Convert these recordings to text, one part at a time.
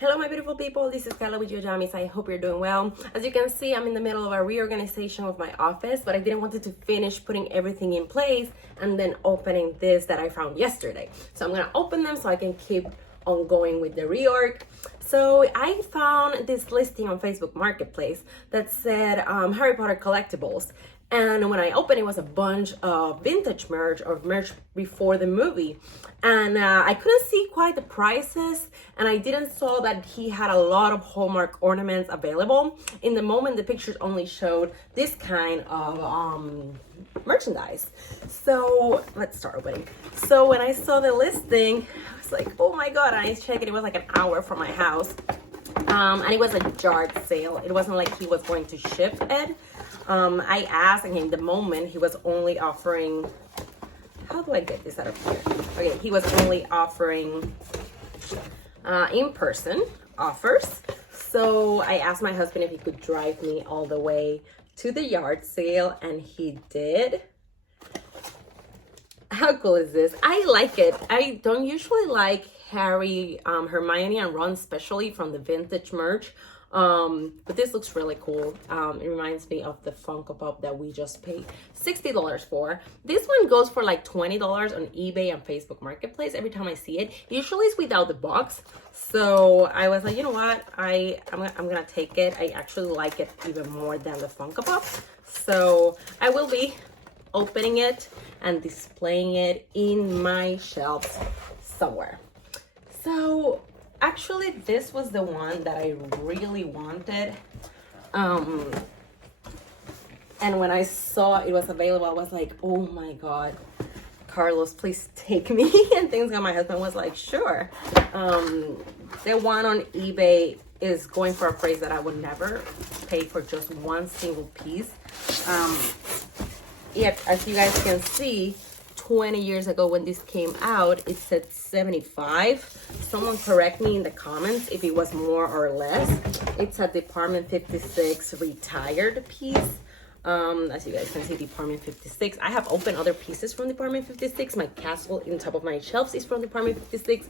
Hello my beautiful people, this is Carla with your jammies. I hope you're doing well. As you can see, I'm in the middle of a reorganization of my office, but I didn't want to finish putting everything in place and then opening this that I found yesterday. So I'm gonna open them so I can keep on going with the reorg. So I found this listing on Facebook Marketplace that said Harry Potter collectibles. And when I opened, it was a bunch of vintage merch or merch before the movie. And I couldn't see quite the prices. And I didn't saw that he had a lot of Hallmark ornaments available. In the moment, the pictures only showed this kind of merchandise. So let's start opening. So when I saw the listing, I was like, oh my God. And I checked it, it was like an hour from my house. And it was a Yarde sale. It wasn't like he was going to ship it. I asked, and in the moment, he was only offering, how do I get this out of here? Okay, he was only offering in-person offers. So I asked my husband if he could drive me all the way to the Yarde sale, and he did. How cool is this? I like it. I don't usually like Harry, Hermione, and Ron, especially from the vintage merch. But this looks really cool. It reminds me of the Funko Pop that we just paid $60 for. This one goes for like $20 on eBay and Facebook Marketplace every time I see it. Usually it's without the box. So I was like, you know what? I'm gonna take it. I actually like it even more than the Funko Pop. So I will be opening it and displaying it in my shelves somewhere. So actually, this was the one that I really wanted. And when I saw it was available, I was like, oh my God, Carlos, please take me. And things like my husband was like, sure. The one on eBay is going for a price that I would never pay for just one single piece. Yeah, as you guys can see, 20 years ago when this came out, it said 75. Someone correct me in the comments if it was more or less. It's a Department 56 retired piece. As you guys can see, Department 56. I have opened other pieces from Department 56. My castle in top of my shelves is from Department 56.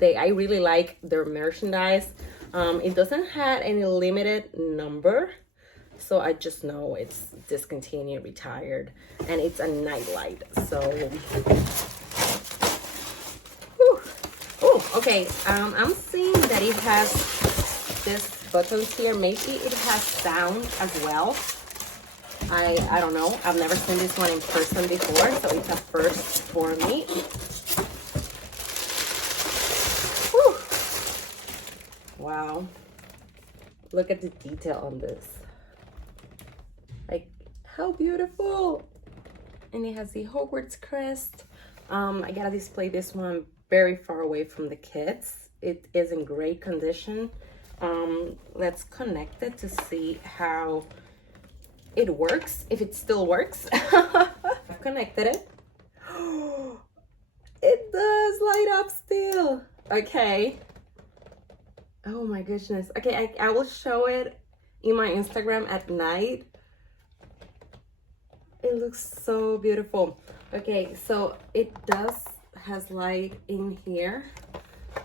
I really like their merchandise. It doesn't have any limited number. So I just know it's discontinued, retired, and it's a nightlight. So, oh, okay. I'm seeing that it has this buttons here. Maybe it has sound as well. I don't know. I've never seen this one in person before, so it's a first for me. Whew. Wow. Look at the detail on this. Like, how beautiful. And it has the Hogwarts crest. I gotta display this one very far away from the kids. It is in great condition. Let's connect it to see how it works, if it still works. I've connected it. It does light up still. Okay. Oh my goodness. Okay, I will show it in my Instagram at night. It looks so beautiful. Okay, so it has light in here.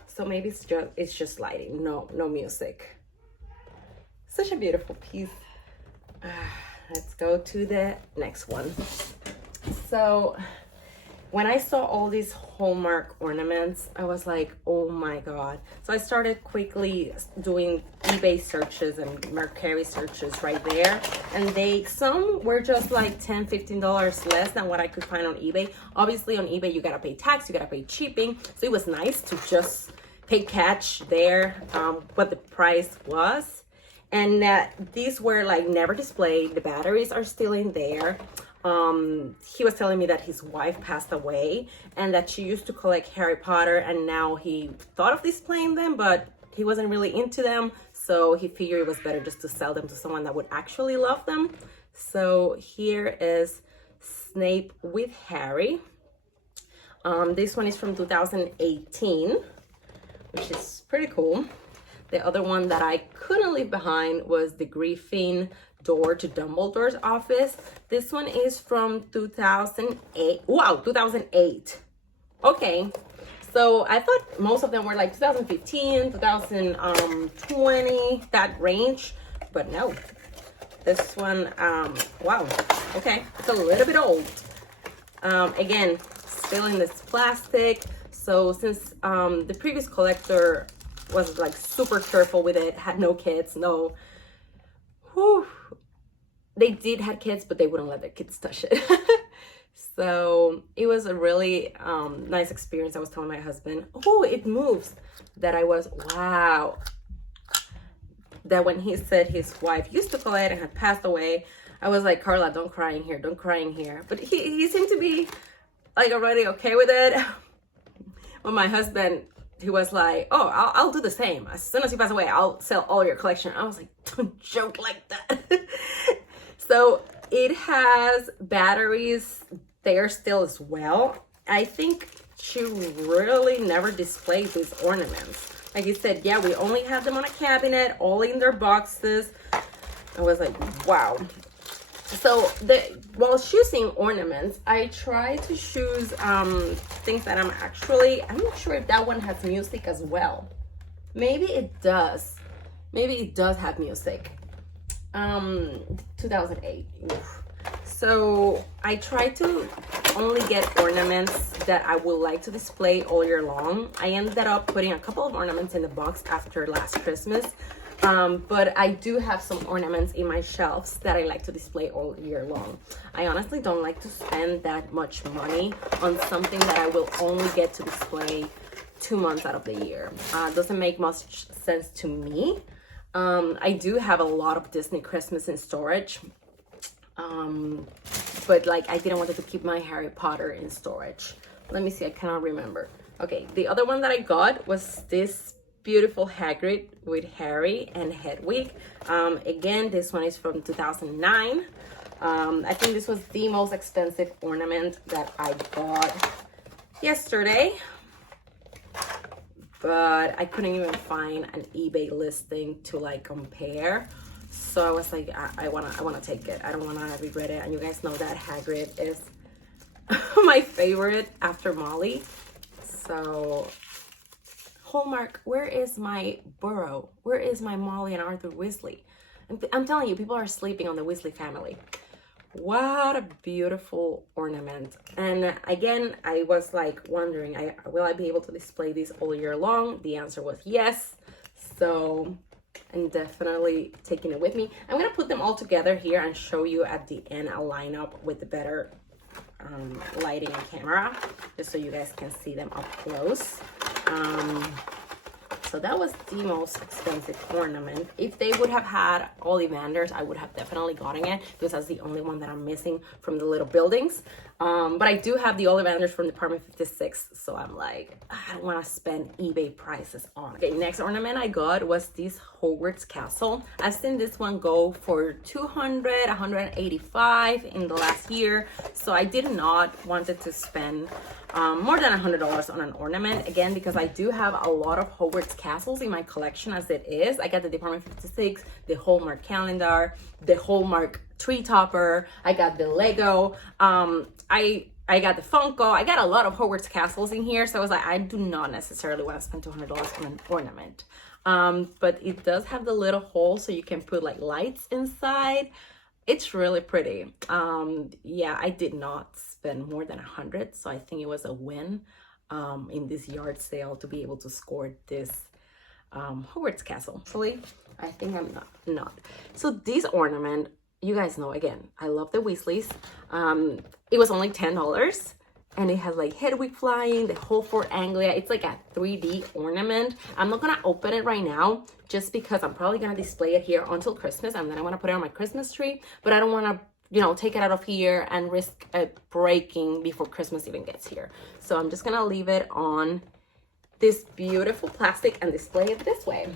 So maybe it's just lighting, no music. Such a beautiful piece. Let's go to the next one. So when I saw all these Hallmark ornaments, I was like, oh my God. So I started quickly doing eBay searches and Mercari searches right there. And some were just like $10, $15 less than what I could find on eBay. Obviously on eBay, you gotta pay tax, you gotta pay shipping. So it was nice to just pay cash there, what the price was. And these were like never displayed. The batteries are still in there. He was telling me that his wife passed away and that she used to collect Harry Potter, and now he thought of displaying them, but he wasn't really into them. So he figured it was better just to sell them to someone that would actually love them. So here is Snape with Harry. This one is from 2018, which is pretty cool. The other one that I couldn't leave behind was the Griffin door to Dumbledore's office. This one is from 2008. Wow, 2008. Okay, So I thought most of them were like 2015, 2020, that range, but no. This one, wow, okay, it's a little bit old. Again, still in this plastic. So since the previous collector was like super careful with it, had no kids, no, whew, they did have kids, but they wouldn't let their kids touch it. So it was a really nice experience. I was telling my husband, oh, it moves. That I was, wow. That when he said his wife used to collect and had passed away, I was like, Carla, don't cry in here, don't cry in here. But he seemed to be like already okay with it. When my husband, he was like, oh, I'll do the same. As soon as you pass away, I'll sell all your collection. I was like, don't joke like that. So it has batteries there still as well. I think she really never displayed these ornaments. Like you said, yeah, we only had them on a cabinet, all in their boxes. I was like, wow. So while choosing ornaments, I try to choose things that I'm not sure if that one has music as well. Maybe it does. Maybe it does have music. 2008. Oof. So I try to only get ornaments that I would like to display all year long. I ended up putting a couple of ornaments in the box after last Christmas. But I do have some ornaments in my shelves that I like to display all year long. I honestly don't like to spend that much money on something that I will only get to display 2 months out of the year. Doesn't make much sense to me. I do have a lot of Disney Christmas in storage. But like I didn't want to keep my Harry Potter in storage. Let me see, I cannot remember. Okay, the other one that I got was this beautiful Hagrid with Harry and Hedwig. Again, this one is from 2009. I think this was the most expensive ornament that I got yesterday, but I couldn't even find an eBay listing to like compare. So I was like, I wanna take it. I don't wanna regret it. And you guys know that Hagrid is my favorite after Molly. So Hallmark, where is my Burrow? Where is my Molly and Arthur Weasley? I'm telling you, people are sleeping on the Weasley family. What a beautiful ornament. And again, I was like wondering, will I be able to display this all year long? The answer was yes. So I'm definitely taking it with me. I'm gonna put them all together here and show you at the end a lineup with the better lighting and camera, just so you guys can see them up close. So that was the most expensive ornament. If they would have had Ollivanders, I would have definitely gotten it because that's the only one that I'm missing from the little buildings. But I do have the Ollivanders from Department 56, so I'm like, I don't want to spend eBay prices on. Okay, next ornament I got was this Hogwarts castle. I've seen this one go for 200, 185 in the last year, so I did not wanted to spend more than $100 on an ornament, again, because I do have a lot of Hogwarts castles in my collection as it is. I got the Department 56, the Hallmark calendar, the Hallmark tree topper, I got the Lego, I got the Funko. I got a lot of Hogwarts castles in here, so I was like, I do not necessarily want to spend $200 on an ornament. But it does have the little hole so you can put like lights inside. It's really pretty. Yeah, I did not spend more than 100, so I think it was a win in this yard sale to be able to score this Hogwarts castle. Actually, I think I'm not. So this ornament, you guys know, again, I love the Weasleys. It was only $10. And it has like Hedwig flying, the whole Fort Anglia. It's like a 3D ornament. I'm not gonna open it right now just because I'm probably gonna display it here until Christmas, and then I wanna put it on my Christmas tree, but I don't wanna, you know, take it out of here and risk it breaking before Christmas even gets here. So I'm just gonna leave it on this beautiful plastic and display it this way.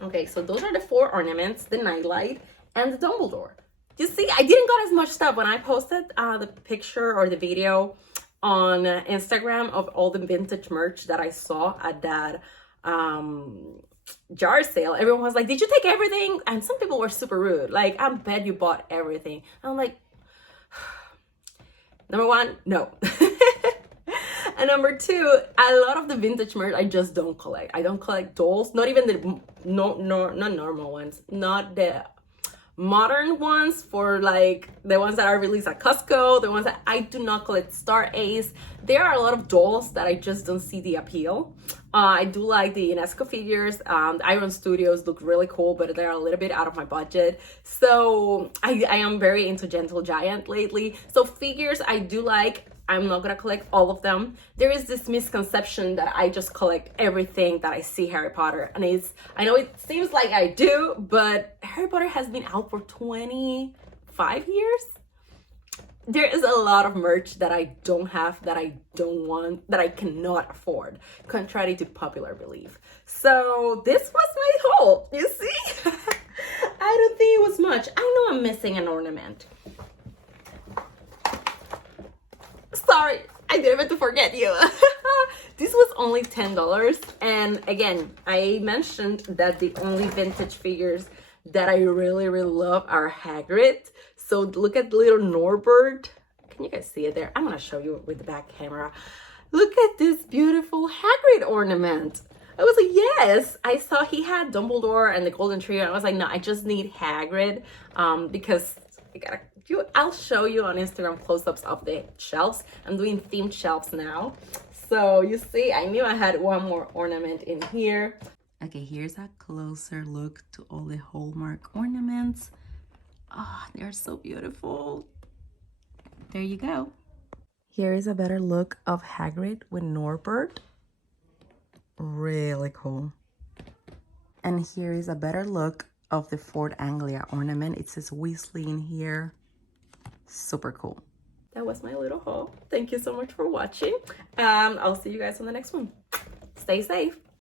Okay, so those are the 4 ornaments, the nightlight and the Dumbledore. You see, I didn't got as much stuff when I posted the picture or the video on Instagram of all the vintage merch that I saw at that jar sale. Everyone was like, did you take everything? And some people were super rude, like, I bet you bought everything. I'm like, number one, no. And number two, a lot of the vintage merch I just don't collect. I don't collect dolls, not even the not normal ones, not the modern ones, for like the ones that are released at Costco, the ones that I do not collect. Star Ace. There are a lot of dolls that I just don't see the appeal. I do like the UNESCO figures. The Iron Studios look really cool, but they're a little bit out of my budget. So I am very into Gentle Giant lately. So figures I do like. I'm not gonna collect all of them. There is this misconception that I just collect everything that I see Harry Potter. And I know it seems like I do, but Harry Potter has been out for 25 years. There is a lot of merch that I don't have, that I don't want, that I cannot afford, contrary to popular belief. So this was my haul, you see? I don't think it was much. I know I'm missing an ornament. Sorry, I didn't mean to forget you. This was only $10. And again, I mentioned that the only vintage figures that I really, really love are Hagrid. So look at little Norbert. Can you guys see it there? I'm gonna show you with the back camera. Look at this beautiful Hagrid ornament. I was like, yes. I saw he had Dumbledore and the Golden Trio, and I was like, no, I just need Hagrid, because I'll show you on Instagram close-ups of the shelves. I'm doing themed shelves now. So you see, I knew I had one more ornament in here. Okay, here's a closer look to all the Hallmark ornaments. Oh, they're so beautiful. There you go. Here is a better look of Hagrid with Norbert. Really cool. And here is a better look of the Fort Anglia ornament. It says Weasley in here. Super cool. That was my little haul. Thank you so much for watching. I'll see you guys on the next one. Stay safe.